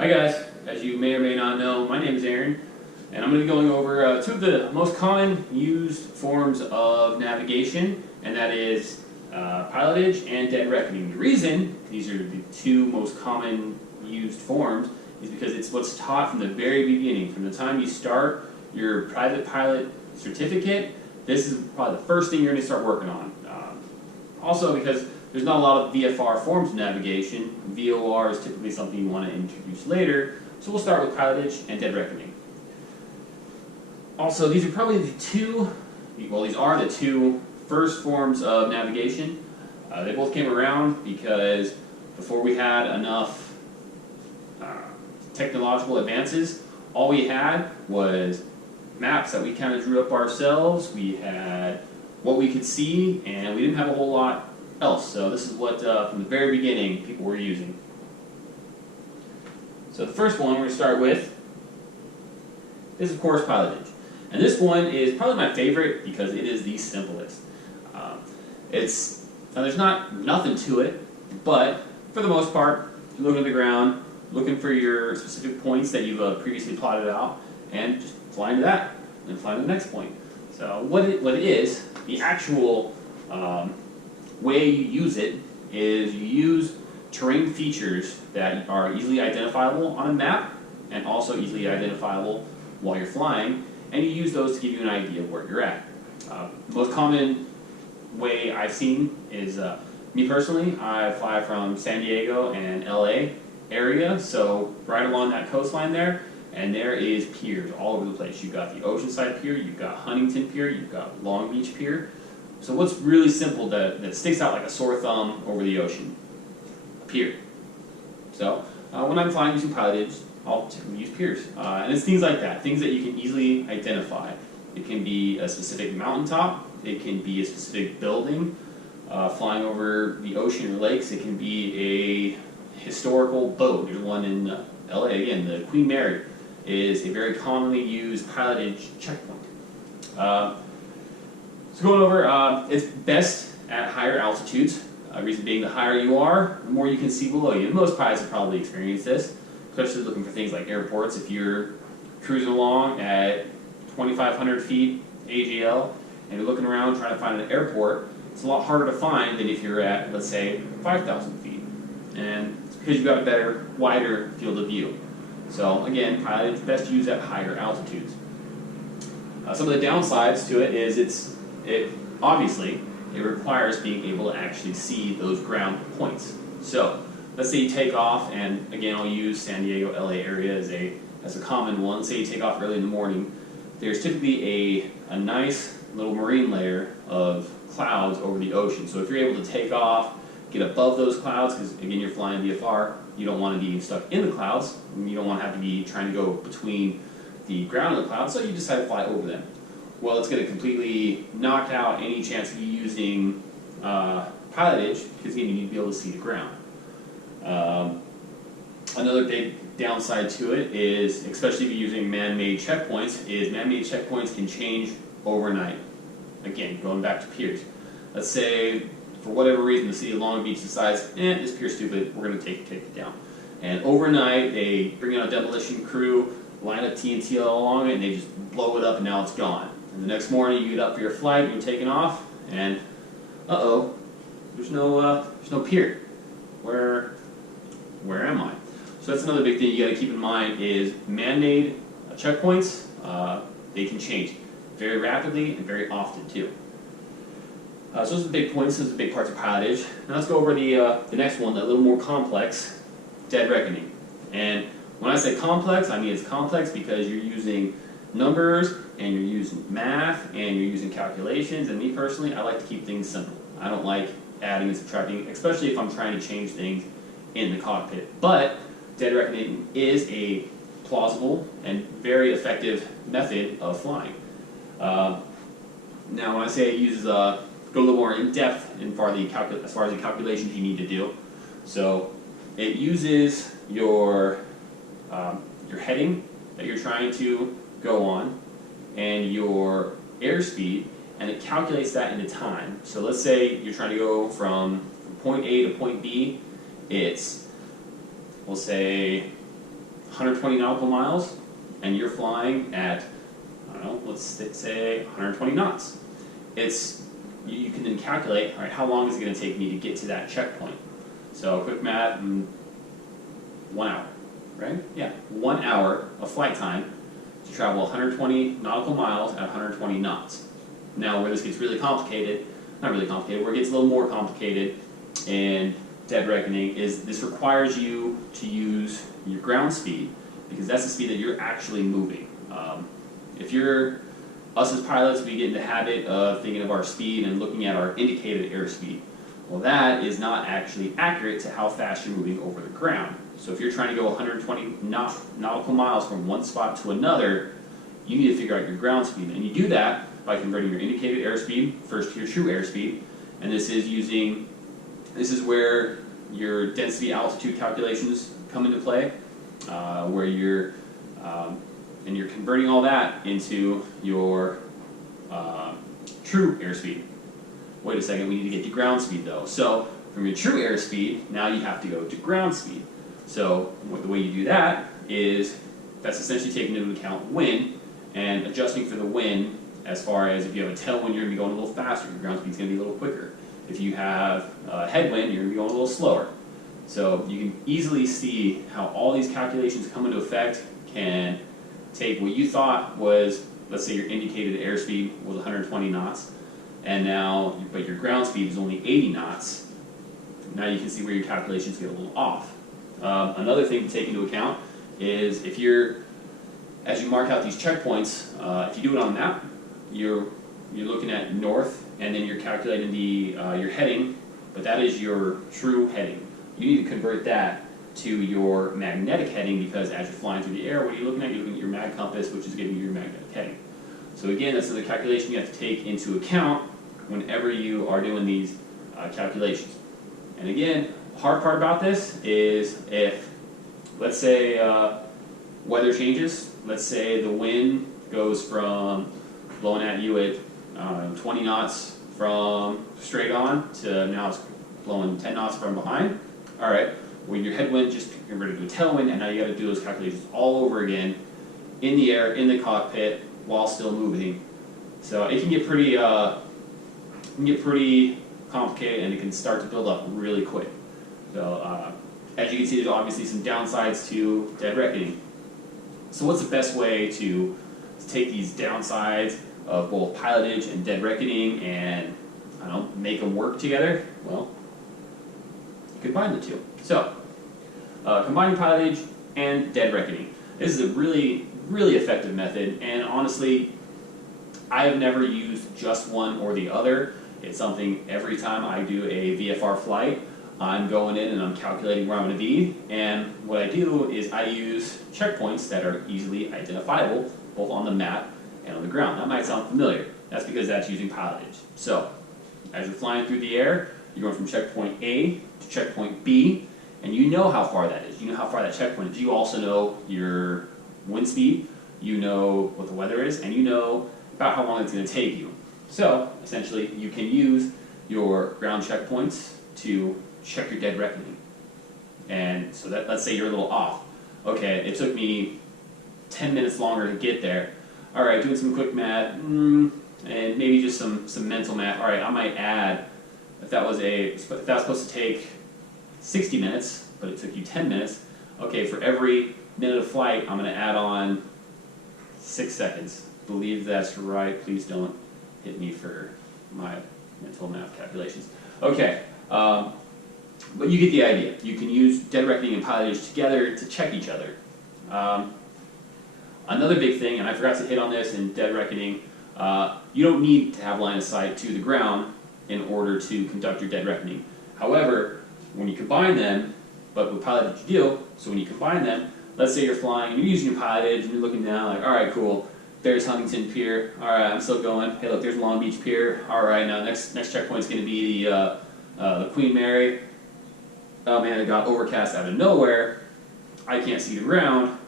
Hi guys, as you may or may not know, my name is Aaron, and I'm going to be going over two of the most common used forms of navigation, and that is pilotage and dead reckoning. The reason these are the two most common used forms is because it's what's taught from the very beginning. From the time you start your private pilot certificate, this is probably the first thing you're going to start working on. Also because there's not a lot of VFR forms of navigation. VOR is typically something you want to introduce later, so we'll start with pilotage and dead reckoning. Also, these are probably the two first forms of navigation. They both came around because before we had enough technological advances, all we had was maps that we kind of drew up ourselves. We had what we could see, and we didn't have a whole lot else. So this is what, from the very beginning, people were using. So the first one we're going to start with is, of course, pilotage. And this one is probably my favorite because it is the simplest. There's nothing to it, but for the most part, you're looking at the ground, looking for your specific points that you've previously plotted out, and just flying to that, and then flying to the next point. So what it is, the actual way you use it is you use terrain features that are easily identifiable on a map and also easily identifiable while you're flying, and you use those to give you an idea of where you're at. The most common way I've seen is, me personally, I fly from San Diego and LA area, so right along that coastline there, and there is piers all over the place. You've got the Oceanside Pier, you've got Huntington Pier, you've got Long Beach Pier. So what's really simple that sticks out like a sore thumb over the ocean? A pier. So when I'm flying using pilotage, I'll typically use piers. And it's things like that, things that you can easily identify. It can be a specific mountaintop, it can be a specific building, flying over the ocean or lakes, it can be a historical boat. There's one in LA, again, the Queen Mary is a very commonly used pilotage checkpoint. So going over, it's best at higher altitudes. Reason being, the higher you are, the more you can see below you. And most pilots have probably experienced this, especially looking for things like airports. If you're cruising along at 2,500 feet AGL and you're looking around trying to find an airport, it's a lot harder to find than if you're at, let's say, 5,000 feet. And it's because you've got a better, wider field of view. So again, pilotage is best used at higher altitudes. Some of the downsides to it is obviously it requires being able to actually see those ground points. So let's say you take off, and again I'll use San Diego LA area as a common one. Say you take off early in the morning, there's typically a nice little marine layer of clouds over the ocean. So if you're able to take off, get above those clouds, because again you're flying VFR, you don't want to be stuck in the clouds, and you don't want to have to be trying to go between the ground and the clouds, so you decide to fly over them. Well, it's going to completely knock out any chance of you using pilotage, because again, you need to be able to see the ground. Another big downside to it is, especially if you're using man-made checkpoints, is man-made checkpoints can change overnight. Again, going back to piers. Let's say, for whatever reason, the city of Long Beach decides, this pier's stupid, we're going to take it down. And overnight, they bring out a demolition crew, line up TNT all along it, and they just blow it up, and now it's gone. And the next morning, you get up for your flight, you're taking off, and there's no pier. Where am I? So that's another big thing you got to keep in mind is man-made checkpoints. They can change very rapidly and very often too. So those are the big points. Those are the big parts of pilotage. Now let's go over the next one, that little more complex, dead reckoning. And when I say complex, I mean it's complex because you're using numbers and you're using math and you're using calculations. And me personally, I like to keep things simple. I don't like adding and subtracting, especially if I'm trying to change things in the cockpit. But dead reckoning is a plausible and very effective method of flying. Now, when I say it uses go a little more in depth as far as the calculations you need to do. So it uses your heading that you're trying to go on and your airspeed, and it calculates that into time. So let's say you're trying to go from point A to point B. We'll say 120 nautical miles and you're flying at, I don't know, let's say 120 knots. You can then calculate, all right, how long is it going to take me to get to that checkpoint? So quick math, 1 hour, right? Yeah, 1 hour of flight time to travel 120 nautical miles at 120 knots. Now where this gets really complicated, not really complicated, where it gets a little more complicated in dead reckoning is this requires you to use your ground speed, because that's the speed that you're actually moving. Us as pilots, we get in the habit of thinking of our speed and looking at our indicated airspeed. Well, that is not actually accurate to how fast you're moving over the ground. So if you're trying to go 120 nautical miles from one spot to another, you need to figure out your ground speed. And you do that by converting your indicated airspeed first to your true airspeed. And this is where your density altitude calculations come into play, where you're converting all that into your true airspeed. Wait a second, we need to get to ground speed though. So from your true airspeed, now you have to go to ground speed. So the way you do that is that's essentially taking into account wind and adjusting for the wind. As far as if you have a tailwind, you're going to be going a little faster. Your ground speed's going to be a little quicker. If you have a headwind, you're going to be going a little slower. So you can easily see how all these calculations come into effect can take what you thought was, let's say your indicated airspeed was 120 knots, and now, but your ground speed is only 80 knots. Now you can see where your calculations get a little off. Another thing to take into account is as you mark out these checkpoints, if you do it on a map, you're looking at north, and then you're calculating your heading, but that is your true heading. You need to convert that to your magnetic heading, because as you're flying through the air, what are you looking at? You're looking at your mag compass, which is giving you your magnetic heading. So again, that's another calculation you have to take into account whenever you are doing these calculations. And again, the hard part about this is if, let's say, weather changes. Let's say the wind goes from blowing at you at 20 knots from straight on to now it's blowing 10 knots from behind. All right, well, your headwind just converted to a tailwind, and now you got to do those calculations all over again in the air, in the cockpit, while still moving. So it can get pretty complicated, and it can start to build up really quick. So as you can see, there's obviously some downsides to dead reckoning. So what's the best way to take these downsides of both pilotage and dead reckoning and, I don't know, make them work together? Well, you combine the two. So combining pilotage and dead reckoning. This is a really, really effective method, and honestly, I have never used just one or the other. It's something every time I do a VFR flight, I'm going in and I'm calculating where I'm going to be, and what I do is I use checkpoints that are easily identifiable, both on the map and on the ground. That might sound familiar. That's because that's using pilotage. So, as you're flying through the air, you're going from checkpoint A to checkpoint B, and you know how far that is. You know how far that checkpoint is. You also know your wind speed, you know what the weather is, and you know about how long it's going to take you. So, essentially, you can use your ground checkpoints to check your dead reckoning. And so let's say you're a little off. Okay, it took me 10 minutes longer to get there. All right, doing some quick math, and maybe just some mental math. All right, I might add, if that was supposed to take 60 minutes, but it took you 10 minutes, okay, for every minute of flight, I'm going to add on 6 seconds. Believe that's right. Please don't hit me for my mental math calculations. Okay, but you get the idea. You can use dead reckoning and pilotage together to check each other. Another big thing, and I forgot to hit on this in dead reckoning, you don't need to have line of sight to the ground in order to conduct your dead reckoning. However, when you combine them, but with pilotage you do, so when you combine them, let's say you're flying and you're using your pilotage and you're looking down like, all right, cool, there's Huntington Pier, all right, I'm still going. Hey, look, there's Long Beach Pier. All right, now next checkpoint's going to be the Queen Mary. Oh man, it got overcast out of nowhere. I can't see the ground.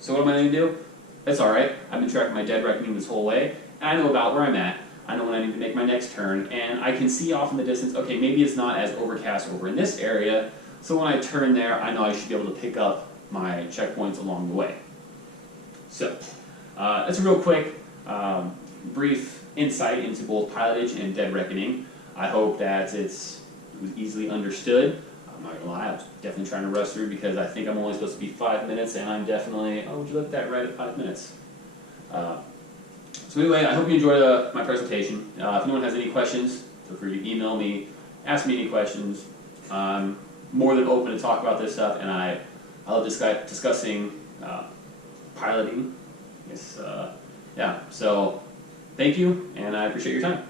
So what am I going to do? That's all right. I've been tracking my dead reckoning this whole way, and I know about where I'm at. I know when I need to make my next turn, and I can see off in the distance, okay, maybe it's not as overcast over in this area, so when I turn there, I know I should be able to pick up my checkpoints along the way. So that's a real quick, brief insight into both pilotage and dead reckoning. I hope that it was easily understood. I'm not gonna lie, I was definitely trying to rush through because I think I'm only supposed to be 5 minutes, and I'm definitely, oh, would you look at that, right at 5 minutes. So anyway, I hope you enjoyed my presentation. If anyone has any questions, feel free to email me, ask me any questions. I'm more than open to talk about this stuff, and I love discussing piloting. Yes, yeah, so thank you, and I appreciate your time.